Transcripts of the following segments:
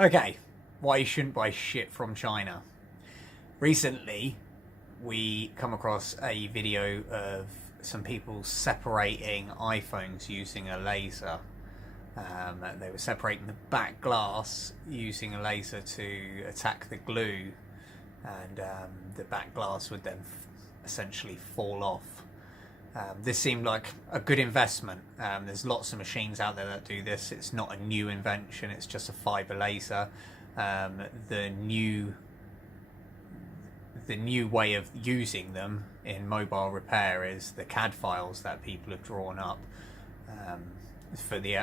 Okay, why you shouldn't buy shit from China. Recently, we come across a video of some people separating iPhones using a laser. They were separating the back glass using a laser to attack the glue, and the back glass would then essentially fall off. This seemed like a good investment. There's lots of machines out there that do this. It's not a new invention, it's just a fiber laser. The new way of using them in mobile repair is the CAD files that people have drawn up for the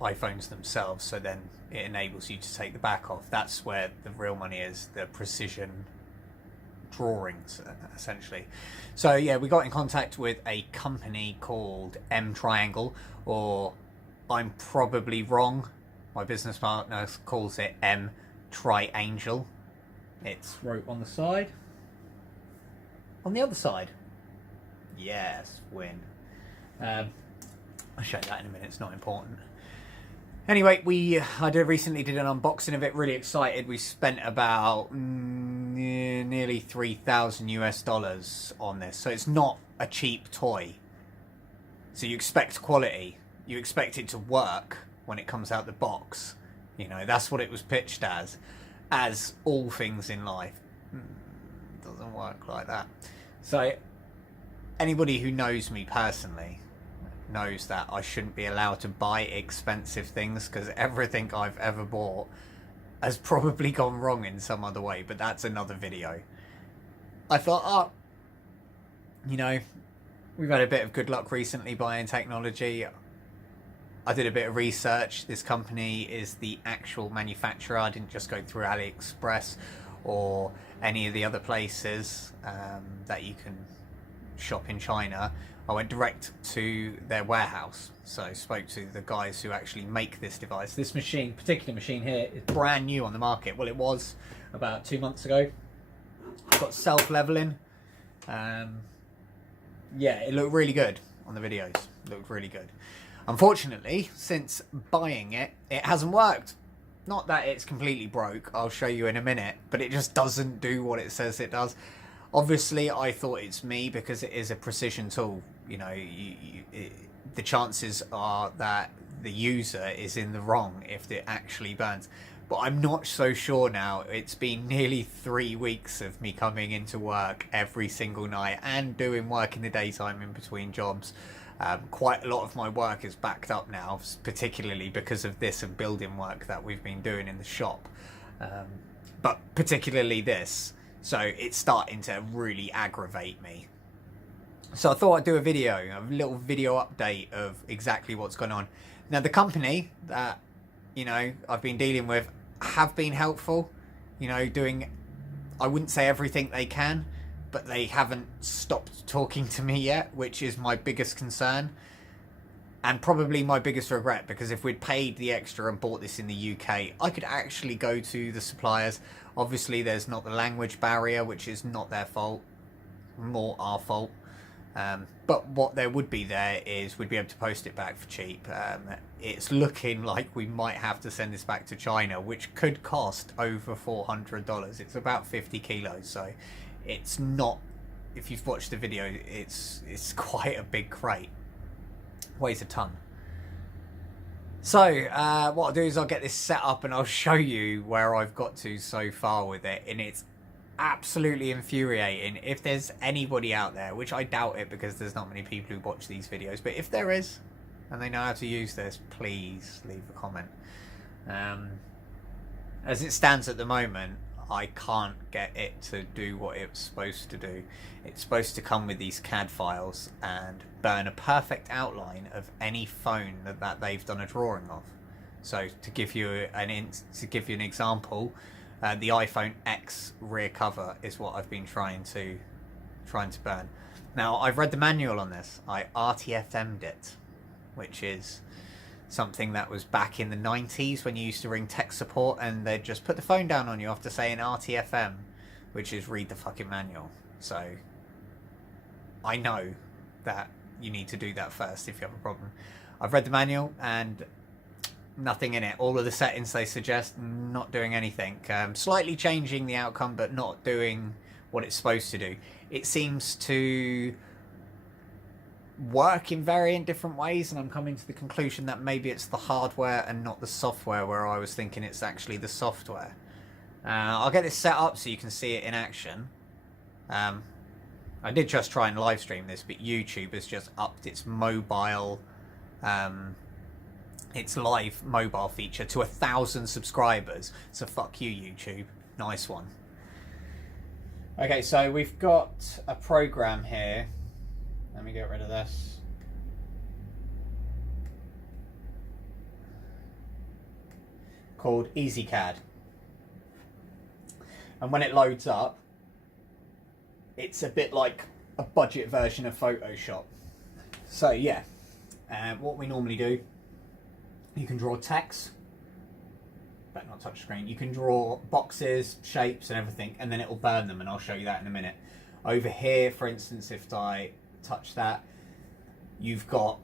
iPhones themselves, so then it enables you to take the back off. That's where the real money is, the precision drawings, essentially. So yeah, we got in contact with a company called M Triangle, or I'm probably wrong, my business partner calls it M Triangel. It's wrote on the side. On the other side. Yes, win. I'll show you that in a minute, it's not important. Anyway, I recently did an unboxing of it, really excited. We spent about nearly $3,000 on this. So it's not a cheap toy. So you expect quality. You expect it to work when it comes out the box. You know, that's what it was pitched as. As all things in life. Doesn't work like that. So anybody who knows me personally knows that I shouldn't be allowed to buy expensive things, because everything I've ever bought has probably gone wrong in some other way, but that's another video. I thought, you know, we've had a bit of good luck recently buying technology. I did a bit of research. This company is the actual manufacturer. I didn't just go through AliExpress or any of the other places that you can shop in China. I went direct to their warehouse, so I spoke to the guys who actually make this device. This particular machine here, is brand new on the market. Well, it was about 2 months ago. It's got self-leveling. Yeah, it looked really good on the videos. It looked really good. Unfortunately, since buying it, it hasn't worked. Not that it's completely broke, I'll show you in a minute, but it just doesn't do what it says it does. Obviously, I thought it's me because it is a precision tool. You know, the chances are that the user is in the wrong if it actually burns. But I'm not so sure now. It's been nearly 3 weeks of me coming into work every single night and doing work in the daytime in between jobs. Quite a lot of my work is backed up now, particularly because of this and building work that we've been doing in the shop. But particularly this. So it's starting to really aggravate me. So I thought I'd do a little video update of exactly what's going on. Now, the company that, you know, I've been dealing with have been helpful, you know, doing, I wouldn't say everything they can, but they haven't stopped talking to me yet, which is my biggest concern. And probably my biggest regret, because if we'd paid the extra and bought this in the UK, I could actually go to the suppliers. Obviously, there's not the language barrier, which is not their fault, more our fault. But what there would be there is we'd be able to post it back for cheap. It's looking like we might have to send this back to China, which could cost over $400. It's about 50 kilos, so it's not, if you've watched the video, it's quite a big crate. Weighs a ton. So what I'll do is I'll get this set up and I'll show you where I've got to so far with it, and it's absolutely infuriating. If there's anybody out there, which I doubt it because there's not many people who watch these videos, but if there is and they know how to use this, please leave a comment. As it stands at the moment, I can't get it to do what it's supposed to do. It's supposed to come with these CAD files and burn a perfect outline of any phone that they've done a drawing of. So to give you an example, the iPhone X rear cover is what I've been trying to burn. Now, I've read the manual on this. I RTFM'd it, which is something that was back in the 90s when you used to ring tech support and they'd just put the phone down on you after saying RTFM, which is read the fucking manual. So I know that you need to do that first if you have a problem. I've read the manual and nothing in it. All of the settings they suggest, not doing anything. Slightly changing the outcome, but not doing what it's supposed to do. It seems to work in varying different ways, and I'm coming to the conclusion that maybe it's the hardware and not the software, where I was thinking it's actually the software. I'll get this set up so you can see it in action. I did just try and live stream this, but YouTube has just upped its mobile, its live mobile feature to 1,000 subscribers. So fuck you, YouTube. Nice one. Okay, so we've got a program here. Let me get rid of this. Called EasyCAD. And when it loads up, it's a bit like a budget version of Photoshop. So yeah, what we normally do, you can draw text, but not touch screen. You can draw boxes, shapes and everything, and then it will burn them, and I'll show you that in a minute. Over here, for instance, if I touch that, you've got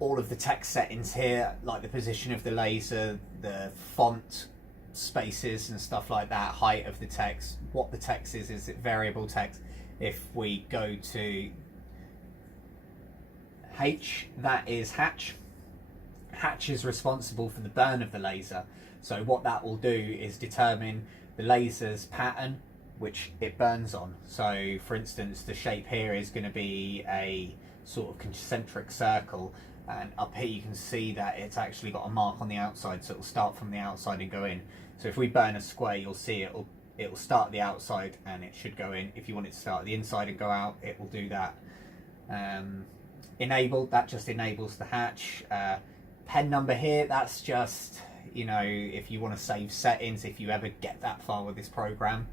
all of the text settings here, like the position of the laser, the font spaces and stuff like that, height of the text, what the text is it variable text. If we go to H, that is hatch. Hatch is responsible for the burn of the laser. So what that will do is determine the laser's pattern, which it burns on. So for instance, the shape here is going to be a sort of concentric circle, and up here you can see that it's actually got a mark on the outside, so it'll start from the outside and go in. So if we burn a square, you'll see it'll start at the outside and it should go in. If you want it to start at the inside and go out, it will do that. Enabled, that just enables the hatch. Pen number here, that's just, you know, if you want to save settings, if you ever get that far with this program,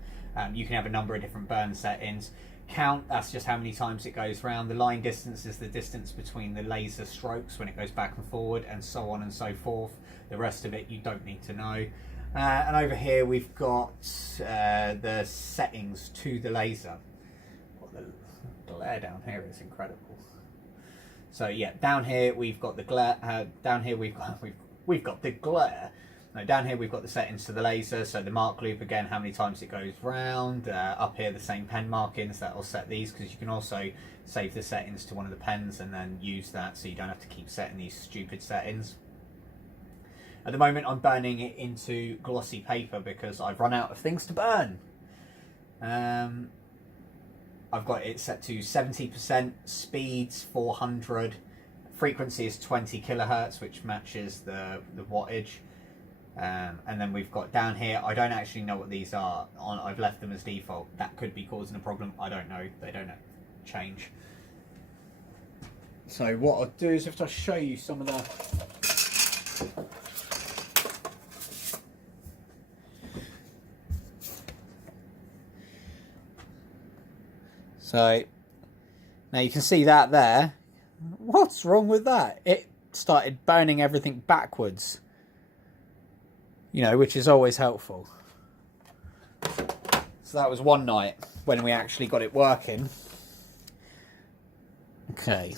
you can have a number of different burn settings. Count, that's just how many times it goes round. The line distance is the distance between the laser strokes when it goes back and forward, and so on and so forth. The rest of it you don't need to know. And over here we've got the settings to the laser. Well, the glare down here is incredible. So yeah, down here we've got the glare. Down here we've got the glare. No, down here we've got the settings to the laser. So the mark loop, again, how many times it goes round. Up here the same pen markings, that will set these, because you can also save the settings to one of the pens and then use that, so you don't have to keep setting these stupid settings. At the moment I'm burning it into glossy paper because I've run out of things to burn. I've got it set to 70%, speeds 400, frequency is 20 kilohertz, which matches the wattage. And then we've got down here, I don't actually know what these are. I've left them as default. That could be causing a problem. I don't know. They don't change. So what I'll do is if I show you some of the... So now you can see that there. What's wrong with that? It started burning everything backwards. You know, which is always helpful. So that was one night when we actually got it working. Okay.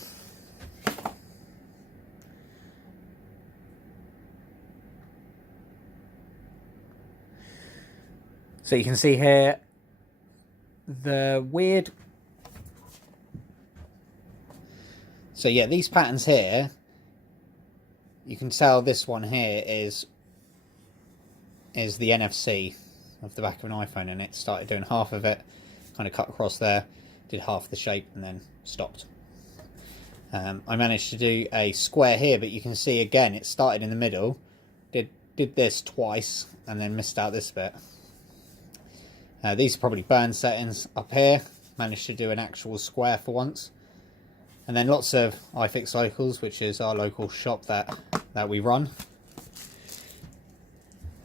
So you can see here the weird... So yeah, these patterns here, you can tell this one here is the NFC of the back of an iPhone, and it started doing half of it, kind of cut across there, did half the shape and then stopped. I managed to do a square here, but you can see again it started in the middle, did this twice and then missed out this bit. These are probably burn settings. Up here managed to do an actual square for once, and then lots of iFix Cycles, which is our local shop that we run.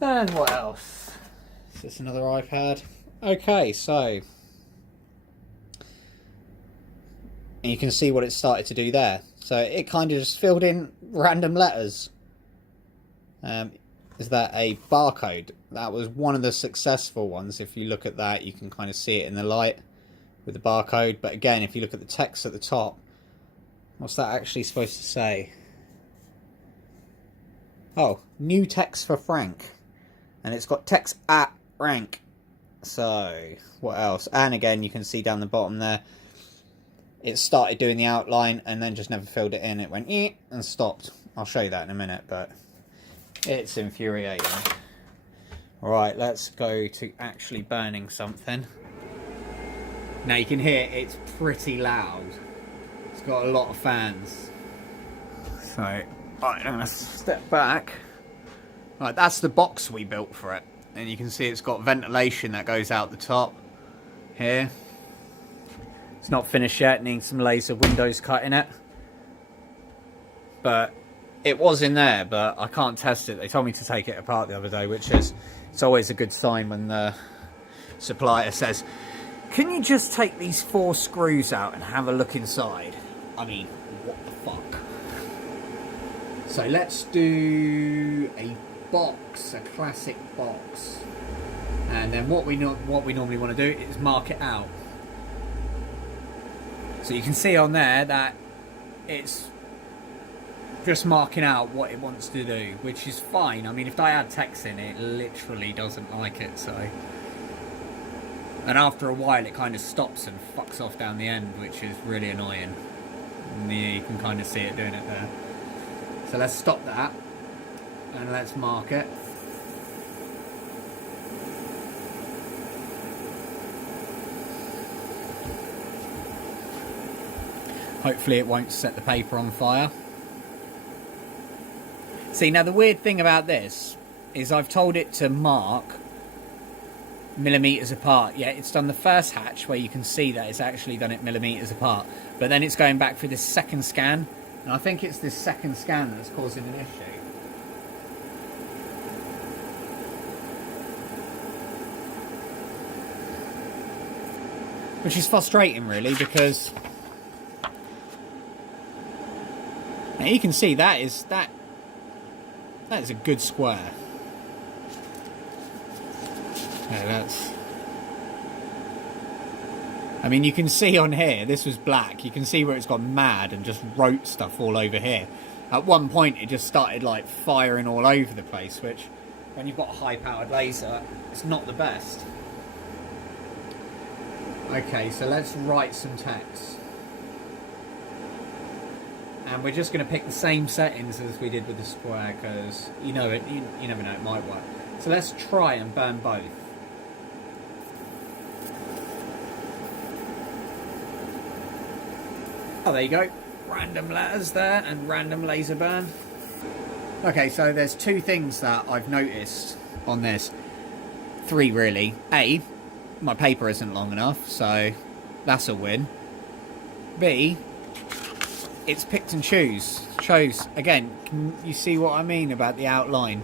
And what else? Is this another iPad? Okay, so you can see what it started to do there. So it kind of just filled in random letters. Is that a barcode? That was one of the successful ones. If you look at that, you can kind of see it in the light with the barcode. But again, if you look at the text at the top, what's that actually supposed to say? Oh, new text for Frank. And it's got text at rank. So, what else? And again, you can see down the bottom there, it started doing the outline and then just never filled it in. It went and stopped. I'll show you that in a minute, but it's infuriating. Alright, let's go to actually burning something. Now you can hear it's pretty loud. It's got a lot of fans. So, right, I'm going to step back. Right, that's the box we built for it. And you can see it's got ventilation that goes out the top here. It's not finished yet, needs some laser windows cut in it. But it was in there, but I can't test it. They told me to take it apart the other day, which is, it's always a good sign when the supplier says, can you just take these 4 screws out and have a look inside? I mean, what the fuck? So let's do a box, a classic box. And then what we normally want to do is mark it out. So you can see on there that it's just marking out what it wants to do, which is fine. I mean, if I add text in, it literally doesn't like it, so. And after a while, it kind of stops and fucks off down the end, which is really annoying. And you can kind of see it doing it there. So let's stop that, and let's mark it. Hopefully it won't set the paper on fire. See, now the weird thing about this is I've told it to mark millimeters apart. Yeah, it's done the first hatch where you can see that it's actually done it millimeters apart. But then it's going back for this second scan. And I think it's this second scan that's causing an issue. Which is frustrating, really, because now you can see that is a good square. Yeah, that's. I mean, you can see on here, this was black. You can see where it's gone mad and just wrote stuff all over here. At one point, it just started like firing all over the place, which, when you've got a high-powered laser, it's not the best. Okay, so let's write some text. And we're just going to pick the same settings as we did with the square, because you know it. You never know, it might work. So let's try and burn both. Oh, there you go. Random letters there and random laser burn. Okay, so there's 2 things that I've noticed on this. 3 really. A, my paper isn't long enough, so that's a win. B, it's picked and chose. Again, can you see what I mean about the outline?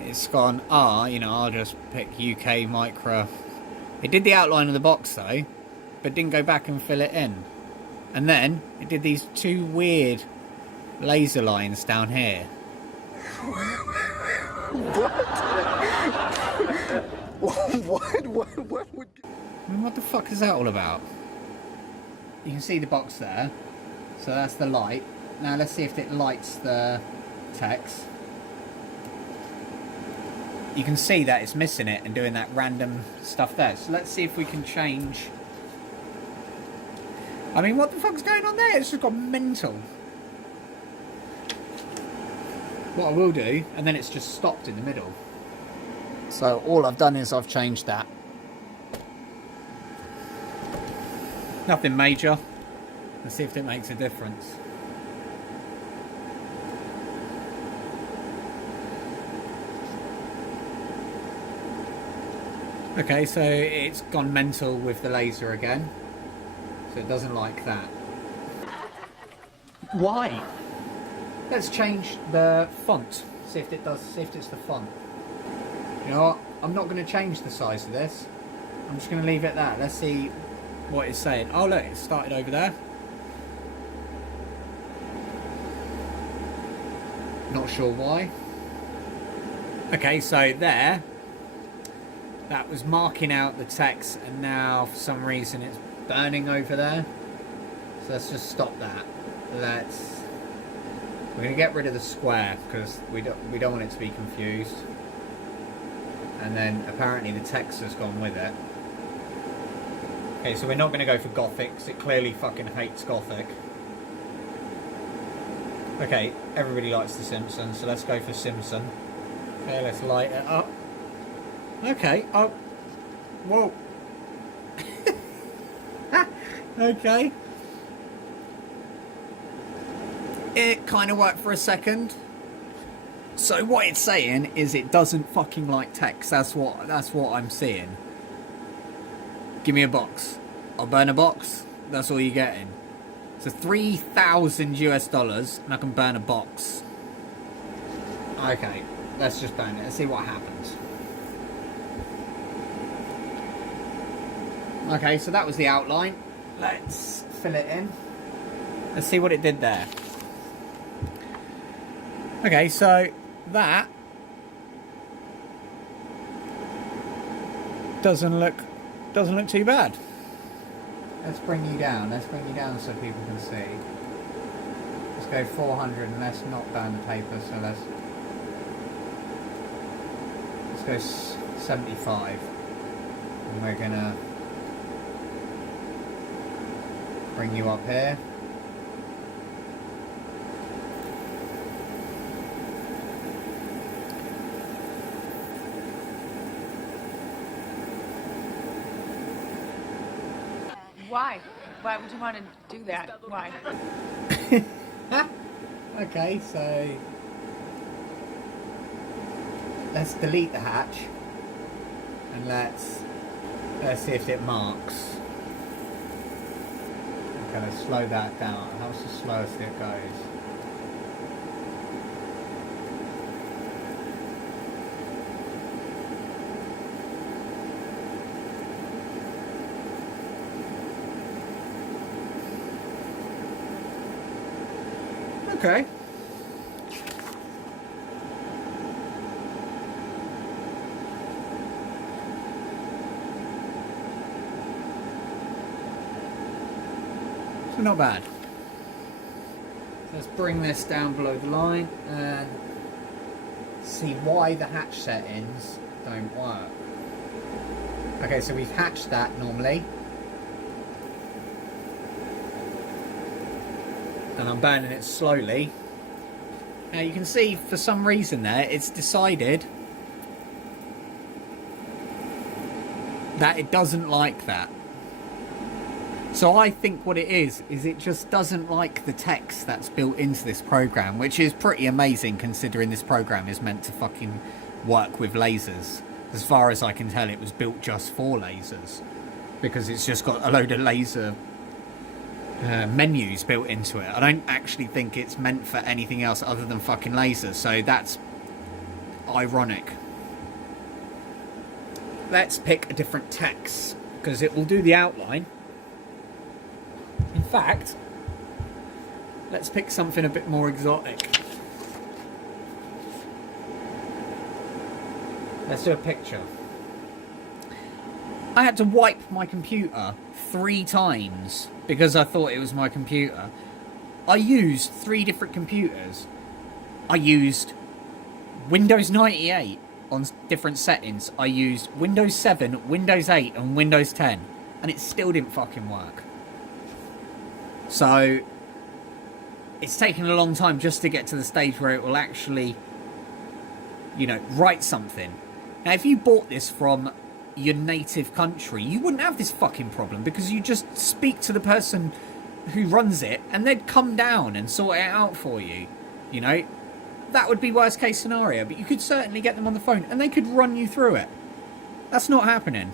It's gone, I'll just pick UK micro. It did the outline of the box though, but didn't go back and fill it in. And then it did these 2 weird laser lines down here. What the fuck is that all about? You can see the box there. So that's the light. Now let's see if it lights the text. You can see that it's missing it and doing that random stuff there. So let's see if we can change. I mean, what the fuck's going on there? It's just got mental. What I will do, and then it's just stopped in the middle. So all I've done is I've changed that. Nothing major. Let's see if it makes a difference. Okay, so it's gone mental with the laser again. So it doesn't like that. Why? Let's change the font. See if it does. See if it's the font. You know what? I'm not going to change the size of this. I'm just going to leave it there. Let's see what it's saying. Oh look, it started over there. Not sure why. Okay, so there. That was marking out the text, and now for some reason it's burning over there. So let's just stop that. We're going to get rid of the square because we don't want it to be confused. And then apparently the text has gone with it. Okay, so we're not going to go for Gothic because it clearly fucking hates Gothic. Okay, everybody likes The Simpsons, so let's go for Simpson. Okay, let's light it up. Okay, oh. Whoa. Okay. It kind of worked for a second. So what it's saying is it doesn't fucking like text. That's what I'm seeing. Give me a box. I'll burn a box. That's all you're getting. So $3,000 and I can burn a box. Okay, let's just burn it. Let's see what happens. Okay, so that was the outline. Let's fill it in. Let's see what it did there. Okay, so that doesn't look too bad. Let's bring you down. Let's bring you down so people can see. Let's go 400 and let's not burn the paper. So let's go 75, and we're gonna bring you up here. Why? Why would you want to do that? Why? Okay, so let's delete the hatch and let's see if it marks. Okay, let's slow that down. How's the slowest it goes? Okay. So not bad. So let's bring this down below the line and see why the hatch settings don't work. Okay, so we've hatched that normally. And I'm burning it slowly. Now you can see for some reason there it's decided that it doesn't like that. So I think what it is it just doesn't like the text that's built into this program, which is pretty amazing considering this program is meant to fucking work with lasers. As far as I can tell, it was built just for lasers because it's just got a load of laser menus built into it. I don't actually think it's meant for anything else other than fucking lasers, so that's ironic. Let's pick a different text because it will do the outline. In fact, let's pick something a bit more exotic. Let's do a picture. I had to wipe my computer 3 times because I thought it was my computer. I used 3 different computers. I used Windows 98 on different settings. I used Windows 7, Windows 8 and Windows 10 and it still didn't fucking work. So it's taken a long time just to get to the stage where it will actually, you know, write something. Now if you bought this from your native country, you wouldn't have this fucking problem because you just speak to the person who runs it and they'd come down and sort it out for you. You know, that would be worst case scenario, but you could certainly get them on the phone and they could run you through it. That's not happening.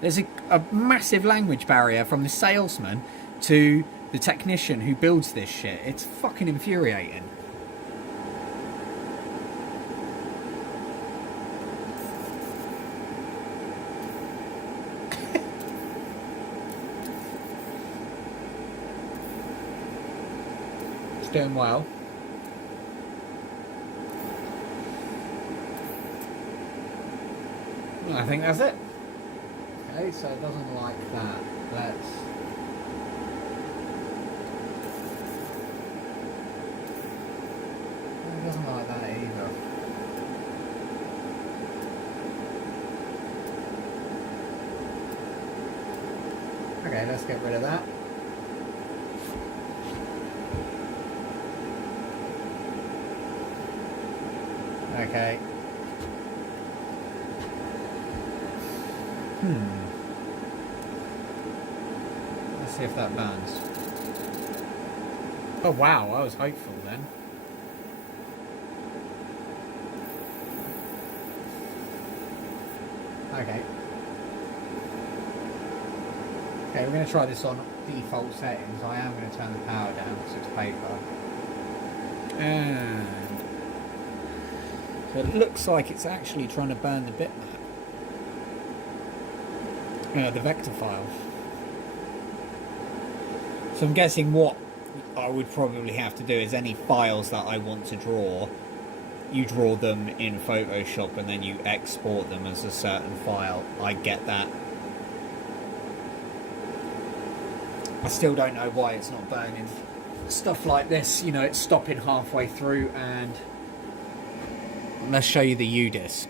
There's a massive language barrier from the salesman to the technician who builds this shit. It's fucking infuriating. It's doing well. I think that's it. Okay, so it doesn't like that. Let's Okay, let's get rid of that. Okay. Let's see if that burns. Oh wow, I was hopeful then. Okay. Okay, we're going to try this on default settings. I am going to turn the power down because it's paper. And so it looks like it's actually trying to burn the bitmap. The vector file. So I'm guessing what I would probably have to do is any files that I want to draw, you draw them in Photoshop and then you export them as a certain file. I get that. I still don't know why it's not burning. Stuff like this, you know, it's stopping halfway through. And let's show you the U-disc.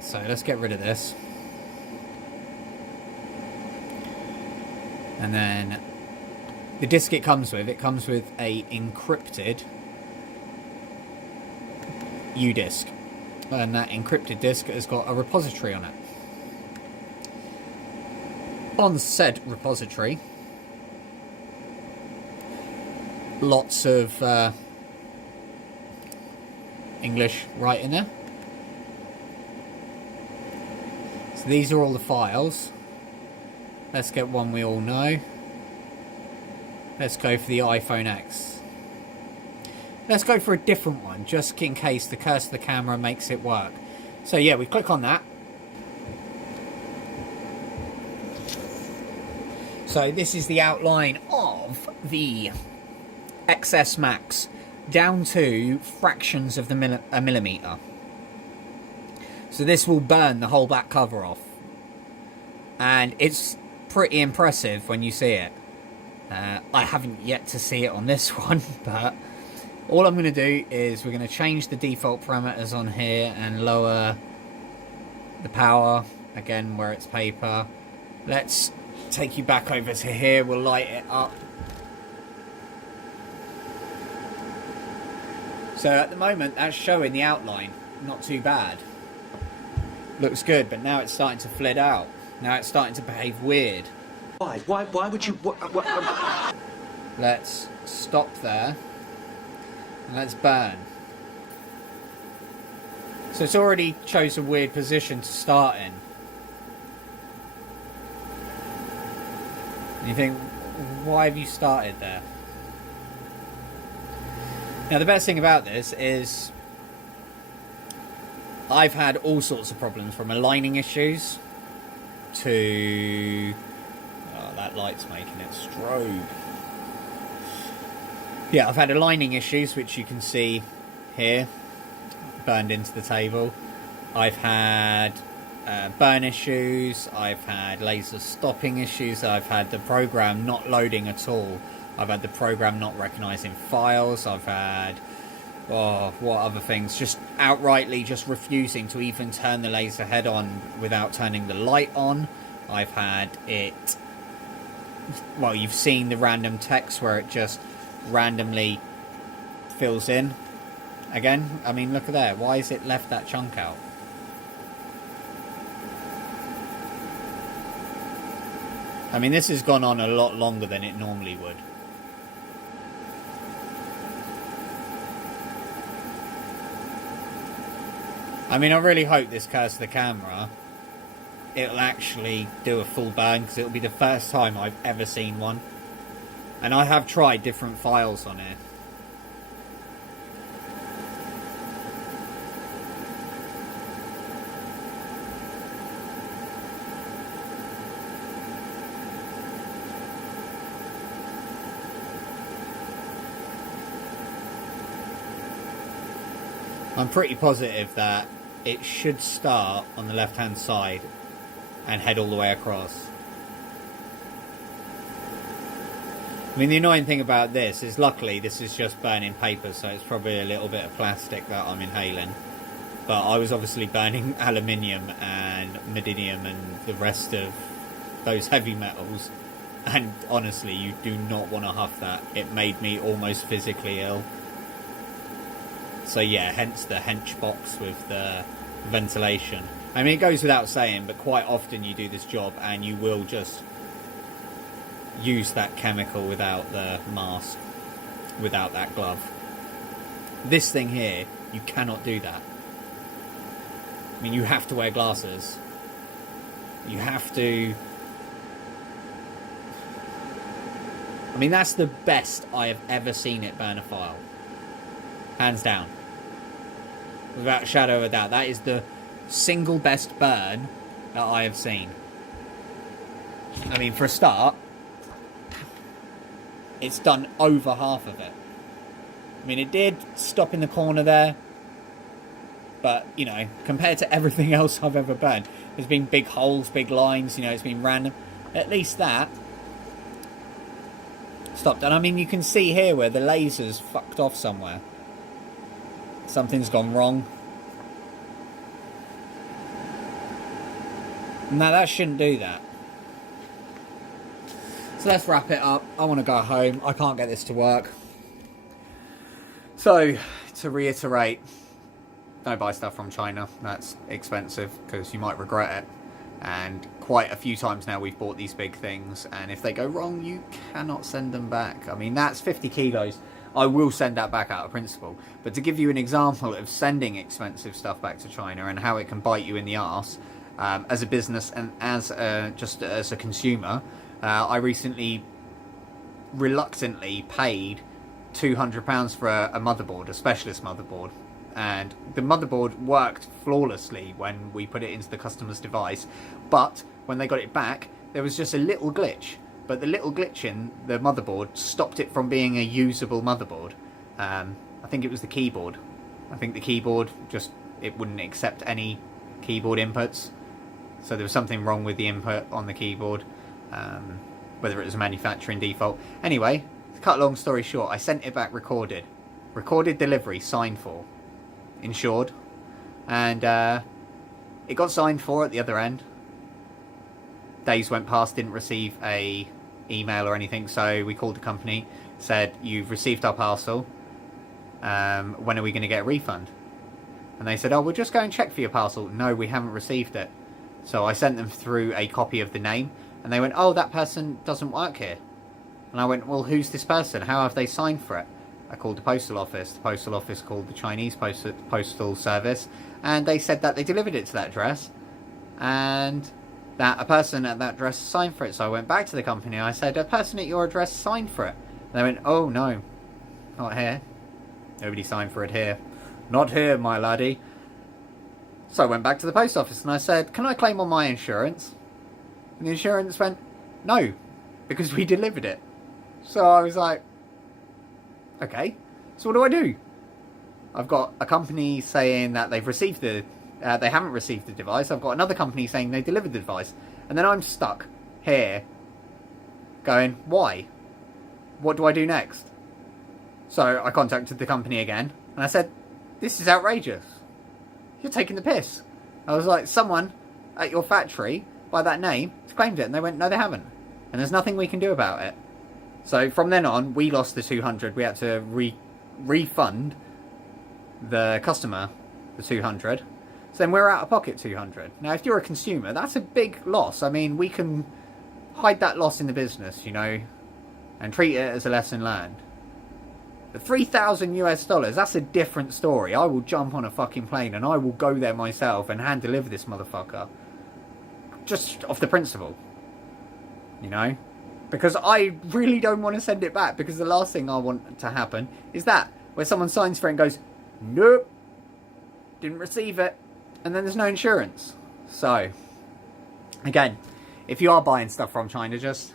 So let's get rid of this. And then the disc it comes with a encrypted U-disc. And that encrypted disc has got a repository on it. On said repository, lots of English right in there. So these are all the files. Let's get one we all know. Let's go for the iPhone X. Let's go for a different one, just in case the curse of the camera makes it work. So yeah, we click on that. So this is the outline of the XS Max, down to fractions of a millimetre. So this will burn the whole back cover off. And it's pretty impressive when you see it. I haven't yet to see it on this one, but all I'm going to do is we're going to change the default parameters on here and lower the power, again where it's paper. Let's take you back over to here, we'll light it up. So at the moment that's showing the outline, not too bad. Looks good, but now it's starting to flit out. Now it's starting to behave weird. Why would you... Let's stop there. And let's burn. So it's already chose a weird position to start in. And you think, why have you started there? Now the best thing about this is I've had all sorts of problems, from aligning issues to... Oh, that light's making it strobe. Yeah, I've had aligning issues, which you can see here, burned into the table. I've had burn issues, I've had laser stopping issues, I've had the program not loading at all. I've had the program not recognising files, I've had... Oh, what other things? Just outrightly just refusing to even turn the laser head on without turning the light on. I've had it... Well, you've seen the random text where it just randomly fills in. Again, I mean, look at there. Why has it left that chunk out? I mean, this has gone on a lot longer than it normally would. I mean, I really hope this curse of the camera, it'll actually do a full burn, because it'll be the first time I've ever seen one. And I have tried different files on it. I'm pretty positive that it should start on the left hand side and head all the way across. I mean, the annoying thing about this is, luckily this is just burning paper, so it's probably a little bit of plastic that I'm inhaling. But I was obviously burning aluminium and neodymium and the rest of those heavy metals, And honestly, you do not want to huff that. It made me almost physically ill. So yeah, hence the hench box with the ventilation. I mean, it goes without saying, but quite often you do this job and you will just use that chemical without the mask, without that glove. This thing here, you cannot do that. I mean, you have to wear glasses. You have to... I mean, that's the best I have ever seen it burn a file. Hands down. Without a shadow of a doubt. That is the single best burn that I have seen. I mean, for a start, it's done over half of it. I mean, it did stop in the corner there. But, you know, compared to everything else I've ever burned, there's been big holes, big lines, you know, it's been random. At least that stopped. And I mean, you can see here where the laser's fucked off somewhere. Something's gone wrong. Now, that shouldn't do that. So let's wrap it up. I want to go home. I can't get this to work. So, to reiterate, don't buy stuff from China. That's expensive because you might regret it. And quite a few times now we've bought these big things, and if they go wrong, you cannot send them back. I mean, that's 50 kilos. I will send that back out of principle. But to give you an example of sending expensive stuff back to China and how it can bite you in the arse, as a business and as just as a consumer, I recently reluctantly paid £200 for a motherboard, a specialist motherboard. And the motherboard worked flawlessly when we put it into the customer's device, but when they got it back, there was just a little glitch. But the little glitch in the motherboard stopped it from being a usable motherboard. I think it was the keyboard. I think the keyboard just, it wouldn't accept any keyboard inputs. So there was something wrong with the input on the keyboard, whether it was a manufacturing default. Anyway, to cut a long story short, I sent it back recorded. Recorded delivery, signed for. Insured, and it got signed for at the other end. Days went past, didn't receive a email or anything, so we called the company, said, you've received our parcel, when are we going to get a refund? And they said, oh, we'll just go and check for your parcel. No, we haven't received it. So I sent them through a copy of the name, and they went, oh, that person doesn't work here. And I went, well, who's this person? How have they signed for it? I called the postal office. The postal office called the Chinese postal service, and they said that they delivered it to that address, and that a person at that address signed for it. So I went back to the company. I said, a person at your address signed for it. And they went, oh no, not here. Nobody signed for it here. Not here, my laddie. So I went back to the post office and I said, can I claim on my insurance? And the insurance went, no, because we delivered it. So I was like, okay, so what do? I've got a company saying that they've received they haven't received the device. I've got another company saying they delivered the device. And then I'm stuck here going, why? What do I do next? So I contacted the company again and I said, this is outrageous. You're taking the piss. I was like, someone at your factory by that name has claimed it. And they went, no, they haven't. And there's nothing we can do about it. So from then on, we lost the 200. We had to refund the customer the 200. So then we're out of pocket 200. Now, if you're a consumer, that's a big loss. I mean, we can hide that loss in the business, you know, and treat it as a lesson learned. But $3,000 US, that's a different story. I will jump on a fucking plane and I will go there myself and hand deliver this motherfucker. Just off the principle, you know? Because I really don't want to send it back, because the last thing I want to happen is that, where someone signs for it and goes, nope, didn't receive it, and then there's no insurance. So, again, if you are buying stuff from China, just,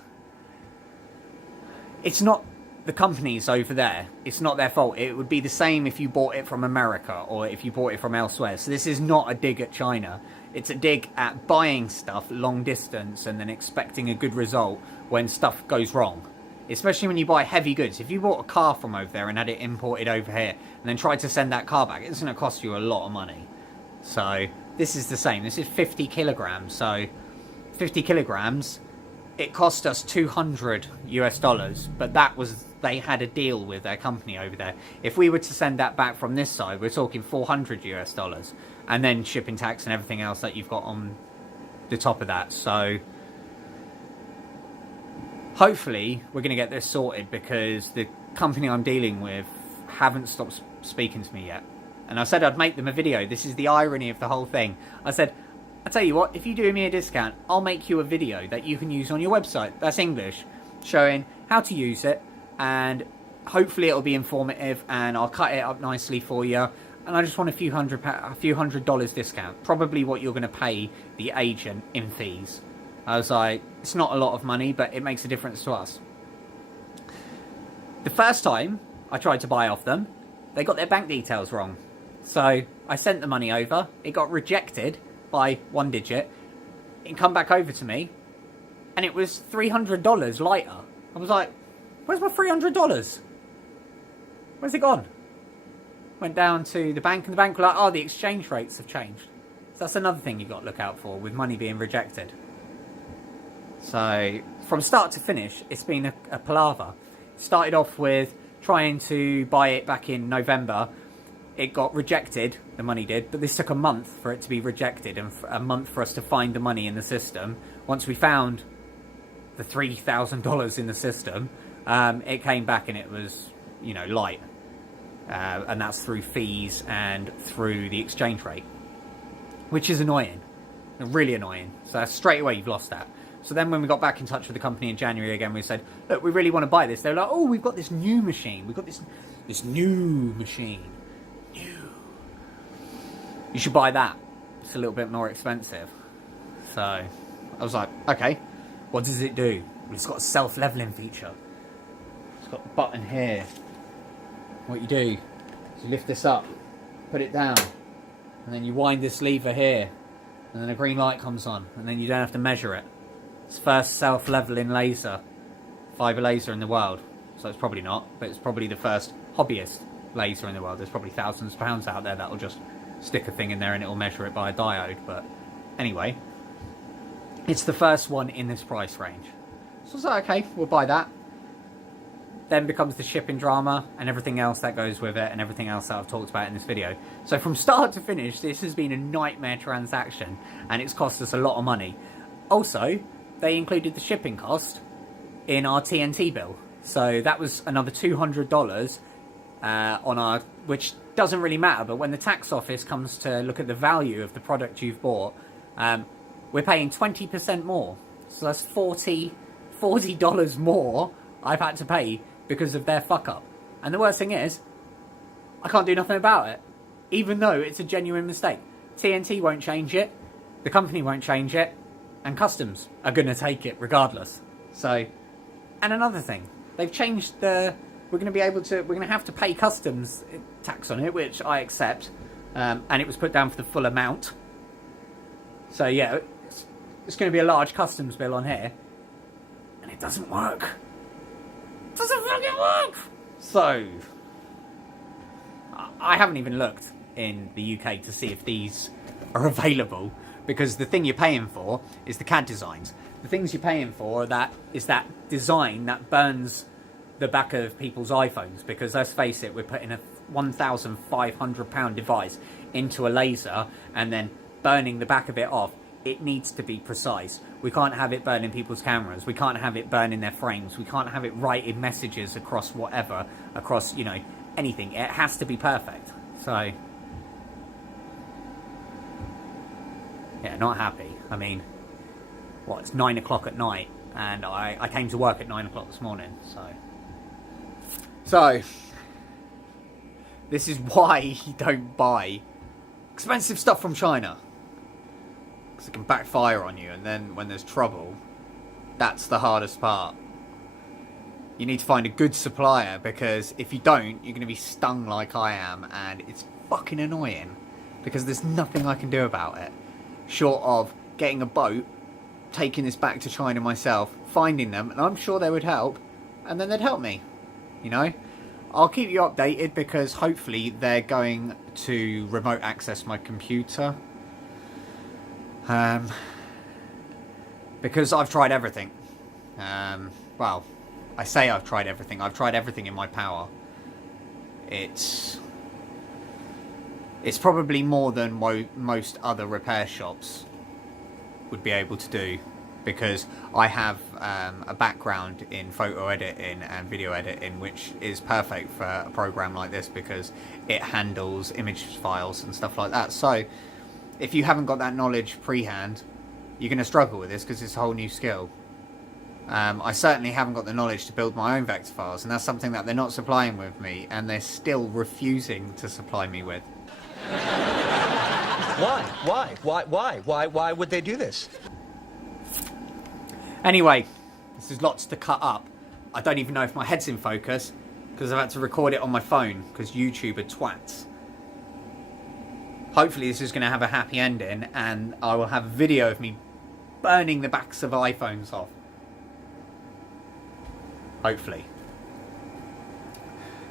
it's not the companies over there, it's not their fault. It would be the same if you bought it from America or if you bought it from elsewhere. So this is not a dig at China. It's a dig at buying stuff long distance and then expecting a good result when stuff goes wrong. Especially when you buy heavy goods. If you bought a car from over there and had it imported over here and then tried to send that car back, it's going to cost you a lot of money. So this is the same. This is 50 kilograms. So 50 kilograms it cost us $200 but that was, they had a deal with their company over there. If we were to send that back from this side, we're talking $400, and then shipping tax and everything else that you've got on the top of that. So hopefully we're going to get this sorted, because the company I'm dealing with haven't stopped speaking to me yet. And I said I'd make them a video. This is the irony of the whole thing. I said, I tell you what, if you do me a discount, I'll make you a video that you can use on your website. That's English, showing how to use it, and hopefully it'll be informative, and I'll cut it up nicely for you. And I just want a few hundred dollars discount, probably what you're going to pay the agent in fees. I was like, it's not a lot of money, but it makes a difference to us. The first time I tried to buy off them, they got their bank details wrong. So I sent the money over, it got rejected by one digit, it come back over to me, and it was $300 lighter. I was like, where's my $300? Where's it gone? Went down to the bank, and the bank were like, oh, the exchange rates have changed. So that's another thing you've got to look out for with money being rejected. So from start to finish, it's been a palaver. Started off with trying to buy it back in November. It got rejected, the money did, but this took a month for it to be rejected, and a month for us to find the money in the system. Once we found the $3,000 in the system, it came back and it was, you know, light. And that's through fees and through the exchange rate, which is annoying, really annoying. So straight away you've lost that. So then when we got back in touch with the company in January again, we said, look, we really want to buy this. They were like, oh, we've got this new machine. We've got this new machine. You should buy that. It's a little bit more expensive. So I was like, okay, what does it do? Well, it's got a self-leveling feature. It's got a button here. What you do is you lift this up, put it down, and then you wind this lever here, and then a green light comes on, and then you don't have to measure it. It's the first self-leveling laser, fibre laser in the world. So it's probably not, but it's probably the first hobbyist laser in the world. There's probably thousands of pounds out there that'll just stick a thing in there and it'll measure it by a diode. But anyway, it's the first one in this price range. So I was like, okay, we'll buy that. Then becomes the shipping drama and everything else that goes with it, and everything else that I've talked about in this video. So from start to finish, this has been a nightmare transaction, and it's cost us a lot of money. Also, they included the shipping cost in our TNT bill. So that was another $200 on our, which doesn't really matter, but when the tax office comes to look at the value of the product you've bought, we're paying 20% more. So that's $40 more I've had to pay because of their fuck up. And the worst thing is, I can't do nothing about it, even though it's a genuine mistake. TNT won't change it, the company won't change it, and customs are going to take it regardless. So, and another thing, they've changed the, we're going to have to pay customs tax on it, which I accept, and it was put down for the full amount. So yeah, it's going to be a large customs bill on here, and it doesn't work. It doesn't fucking work! So, I haven't even looked in the UK to see if these are available, because the thing you're paying for is the CAD designs. The things you're paying for is that design that burns the back of people's iPhones, because let's face it, we're putting a £1,500 device into a laser and then burning the back of it off. It needs to be precise. We can't have it burning people's cameras. We can't have it burning their frames. We can't have it writing messages across whatever, across, you know, anything. It has to be perfect. So, yeah, not happy. I mean, what, it's 9 o'clock at night, and I came to work at 9 o'clock this morning, so this is why you don't buy expensive stuff from China, because it can backfire on you, and then when there's trouble, that's the hardest part. You need to find a good supplier, because if you don't, you're going to be stung like I am, and it's fucking annoying, because there's nothing I can do about it, short of getting a boat, taking this back to China myself, finding them, and I'm sure they would help, and then they'd help me, you know. I'll keep you updated, because hopefully they're going to remote access my computer, because I've tried everything. Well, I say I've tried everything. I've tried everything in my power. It's probably more than most other repair shops would be able to do, because I have a background in photo editing and video editing, which is perfect for a program like this because it handles image files and stuff like that. So if you haven't got that knowledge pre-hand, you're going to struggle with this because it's a whole new skill. I certainly haven't got the knowledge to build my own vector files, and that's something that they're not supplying with me, and they're still refusing to supply me with. Why would they do this? Anyway, this is lots to cut up. I don't even know if my head's in focus because I've had to record it on my phone because YouTube are twats. Hopefully this is going to have a happy ending, and I will have a video of me burning the backs of iPhones off. Hopefully.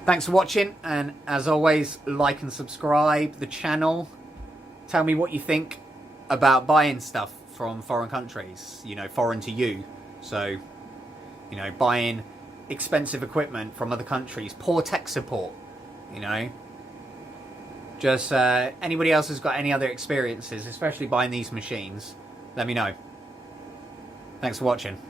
Thanks for watching, and as always, like and subscribe the channel. Tell me what you think about buying stuff from foreign countries, you know, foreign to you. So, you know, buying expensive equipment from other countries, poor tech support, you know. Just anybody else has got any other experiences, especially buying these machines, let me know. Thanks for watching.